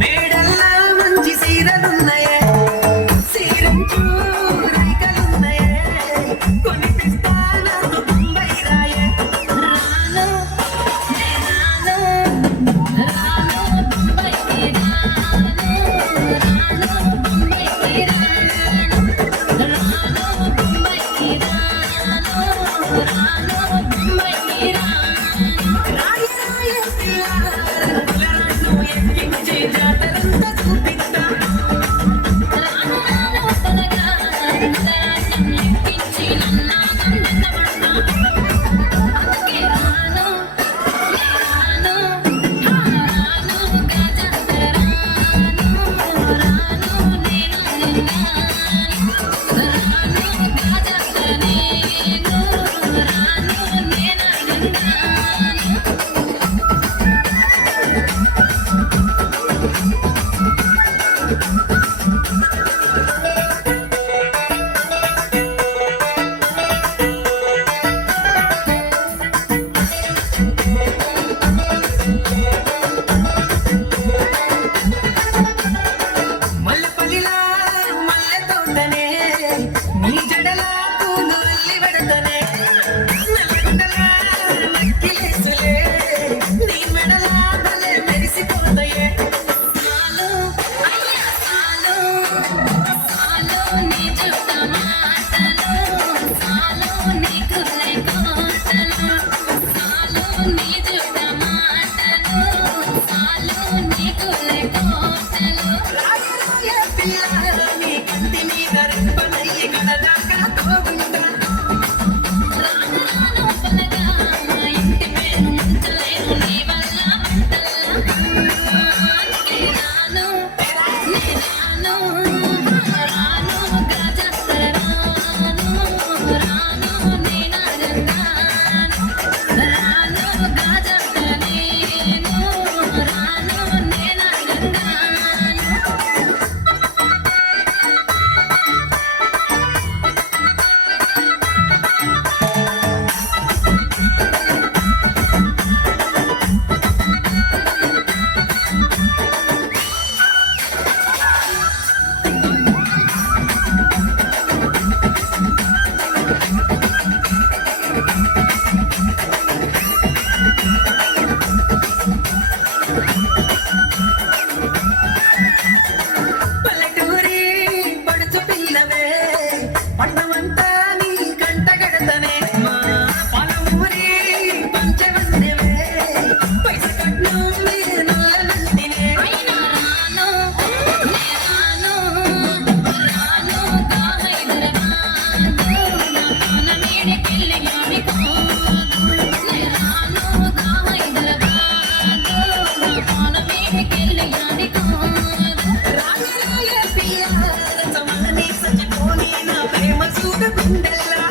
మేడల్లా మంచి సీరలున్నాయే సీరంచు రైకలున్నాయే కొనిపిస్తా నాకు ముంబై రాయే రాను రాను రాను ముంబైకి రాను రాను ముంబైకి రాను రాను ముంబైకి రాను రాను ముంబైకి రాను రాయ రాయ పిల్లారను ఎక్కించి జాతరంతా చూపిస్తా రాను రాను తొలగా నగరాన్ని ఎక్కించి నన్నాగంట పడతా అందుకే రాను రాను రాను గజాతర రాను రాను నేను రాను గజాతర నేను రాను నేను మల్లెపల్లిలా మల్లె తోటనే నీ జడలా పూలు అల్లి పెడతనే నల్లగుండలా నక్కిలేసులే నీ మెడలా భలే మెరిసిపోతాయే చాలు అయ్యా చాలు చాలు నీ చుట్ట మాటలు చాలు నీకు లేకోటలు చాలు నీ చుట్ట మాటలు చాలు నీకు లేకోటలు రాయ రాయ పిల్ల నీ కంటి మీద రెప్పనయ్యి కడదాకా తోగుంటా రాను రాను పలగా ఇంటి పేరు ముంచలేను నీ వల్ల మంటల్లా అందుకే రాను నే రాను రాను గజాతర రాను రాను నేనాగంటాను రాను గజాతర నేను రాను నేనాగంటాను పల్లెటూరి పడుచు పిల్లవే పట్టమంతా నీ కంట గడతనే మా పొలమూరి పంచవన్నెవే పైస కట్నం నల్లనంటినే అయినా రాను నే రాను రాను గా హైదరాబాదు నా పాల మీడికెళ్ళి యోని పోదు నే రాను గా హైదరాబాదు నా పాల మీడికెళ్ళి యోని పోదు రాయ రాయ పిల్ల సమాని సచిపోని నా ప్రేమ సూడ గుండెల్లా